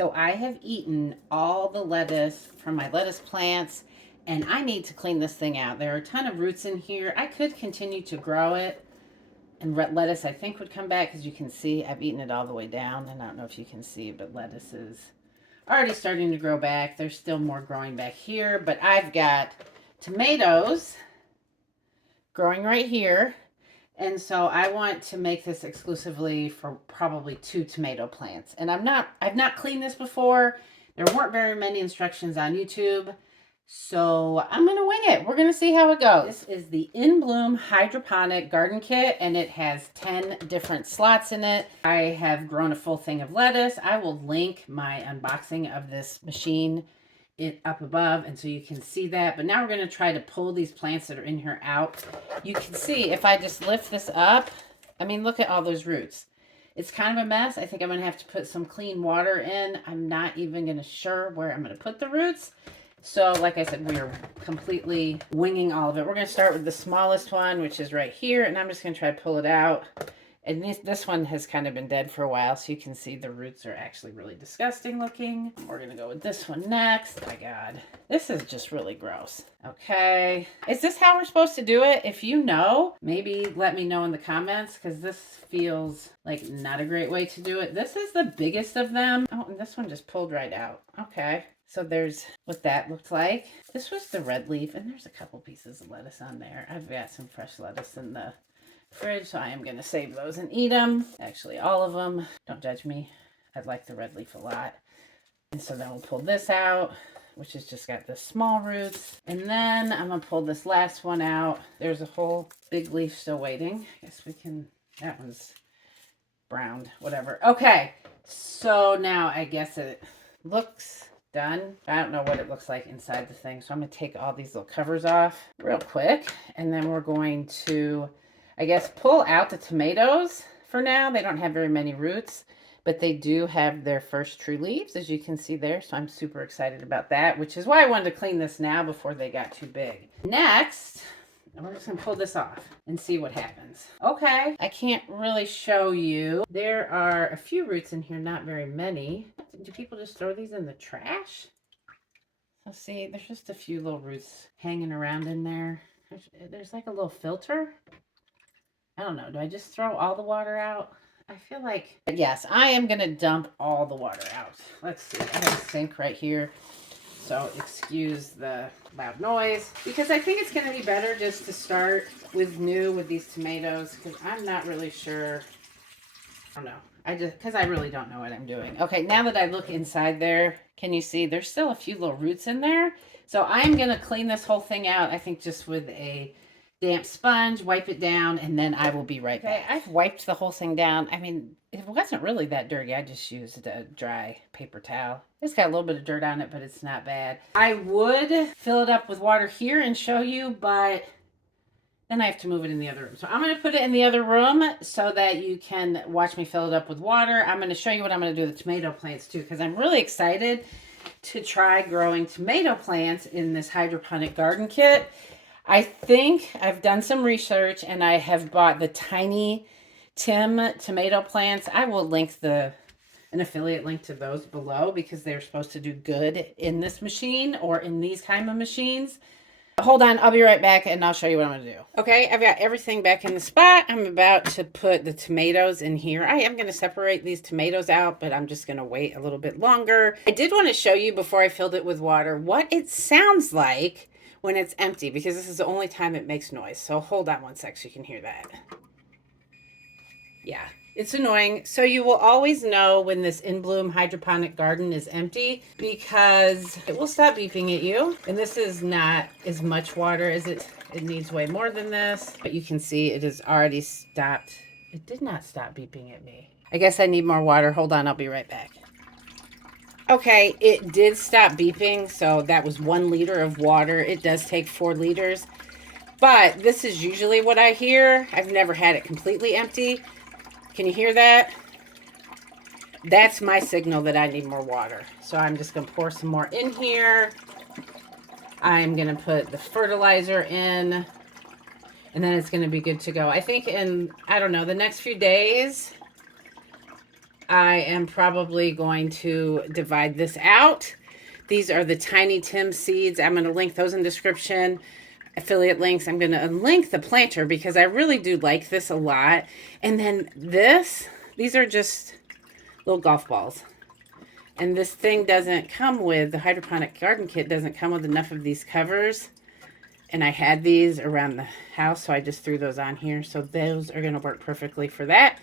So I have eaten all the lettuce from my lettuce plants, and I need to clean this thing out. There are a ton of roots in here. I could continue to grow it, and lettuce I think would come back, because you can see I've eaten it all the way down, and I don't know if you can see, but lettuce is already starting to grow back. There's still more growing back here, but I've got tomatoes growing right here. And so I want to make this exclusively for probably 2 tomato plants. And I've not cleaned this before. There weren't very many instructions on YouTube. So I'm going to wing it. We're going to see how it goes. This is the Inbloom Hydroponic Garden Kit, and it has 10 different slots in it. I have grown a full thing of lettuce. I will link my unboxing of this machine up above, and so you can see that. But now we're going to try to pull these plants that are in here out. You can see if I just lift this up, I mean, look at all those roots. It's kind of a mess. I think I'm going to have to put some clean water in. I'm not even going to sure where I'm going to put the roots. So like I said, we are completely winging all of it. We're going to start with the smallest one, which is right here, and I'm just going to try to pull it out. And this one has kind of been dead for a while, so you can see the roots are actually really disgusting looking. We're going to go with this one next. Oh my God, this is just really gross. Okay, is this how we're supposed to do it? If you know, maybe let me know in the comments, because this feels like not a great way to do it. This is the biggest of them. Oh, and this one just pulled right out. Okay. So there's what that looked like. This was the red leaf, and there's a couple pieces of lettuce on there. I've got some fresh lettuce in the fridge, so I am going to save those and eat them. Actually, all of them. Don't judge me. I like the red leaf a lot. And so then we'll pull this out, which has just got the small roots. And then I'm going to pull this last one out. There's a whole big leaf still waiting. I guess we can, that one's browned, whatever. Okay, so now I guess it looks done. I don't know what it looks like inside the thing, so I'm going to take all these little covers off real quick, and then we're going to, I guess, pull out the tomatoes for now. They don't have very many roots, but they do have their first true leaves, as you can see there, so I'm super excited about that, which is why I wanted to clean this now before they got too big. Next, we're just going to pull this off and see what happens. Okay, I can't really show you. There are a few roots in here, not very many. Do people just throw these in the trash? Let's see, there's just a few little roots hanging around in there. There's like a little filter. I don't know, do I just throw all the water out? I feel like, yes, I am going to dump all the water out. Let's see, I have a sink right here. So excuse the loud noise, because I think it's going to be better just to start with these tomatoes, because I'm not really sure. I don't know. Because I really don't know what I'm doing. Okay, now that I look inside there, can you see there's still a few little roots in there? So I'm going to clean this whole thing out, I think just with a damp sponge, wipe it down, and then I will be right back. I've wiped the whole thing down. I mean, it wasn't really that dirty. I just used a dry paper towel. It's got a little bit of dirt on it, but it's not bad. I would fill it up with water here and show you, but then I have to move it in the other room. So I'm going to put it in the other room so that you can watch me fill it up with water. I'm going to show you what I'm going to do with the tomato plants too, because I'm really excited to try growing tomato plants in this hydroponic garden kit. I think I've done some research, and I have bought the tiny Tim tomato plants. I will link an affiliate link to those below, because they're supposed to do good in this machine or in these kind of machines. Hold on, I'll be right back, and I'll show you what I'm going to do. Okay, I've got everything back in the spot. I'm about to put the tomatoes in here. I am going to separate these tomatoes out, but I'm just going to wait a little bit longer. I did want to show you, before I filled it with water, what it sounds like when it's empty, because this is the only time it makes noise. So hold on one sec so you can hear that. Yeah, it's annoying. So you will always know when this Inbloom hydroponic garden is empty, because it will stop beeping at you. And this is not as much water as it needs, way more than this. But you can see it has already stopped. It did not stop beeping at me. I guess I need more water. Hold on, I'll be right back. Okay, it did stop beeping, so that was 1 liter of water. It does take 4 liters, but this is usually what I hear. I've never had it completely empty. Can you hear that? That's my signal that I need more water. So I'm just going to pour some more in here. I'm going to put the fertilizer in, and then it's going to be good to go. I think in, I don't know, the next few days, I am probably going to divide this out. These are the Tiny Tim seeds. I'm going to link those in the description. Affiliate links. I'm going to link the planter because I really do like this a lot. And then these are just little golf balls. And this thing doesn't come with, the Hydroponic Garden Kit doesn't come with enough of these covers. And I had these around the house, so I just threw those on here. So those are going to work perfectly for that.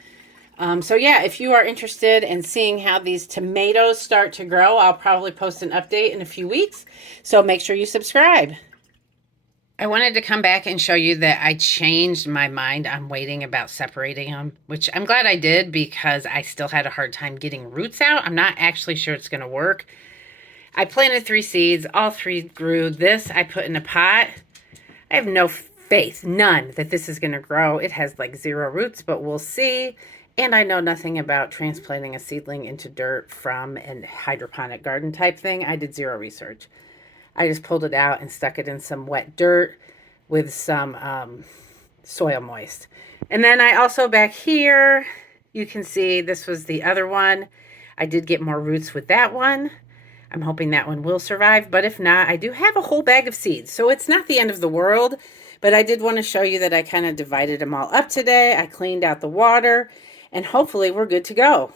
So yeah, if you are interested in seeing how these tomatoes start to grow, I'll probably post an update in a few weeks. So make sure you subscribe. I wanted to come back and show you that I changed my mind on waiting about separating them, which I'm glad I did because I still had a hard time getting roots out. I'm not actually sure it's going to work. I planted 3 seeds. All 3 grew. This I put in a pot. I have no faith, none, that this is going to grow. It has like 0 roots, but we'll see. And I know nothing about transplanting a seedling into dirt from a hydroponic garden type thing. I did 0 research. I just pulled it out and stuck it in some wet dirt with some soil moist. And then I also back here, you can see this was the other one. I did get more roots with that one. I'm hoping that one will survive, but if not, I do have a whole bag of seeds. So it's not the end of the world, but I did want to show you that I kind of divided them all up today. I cleaned out the water, and hopefully we're good to go.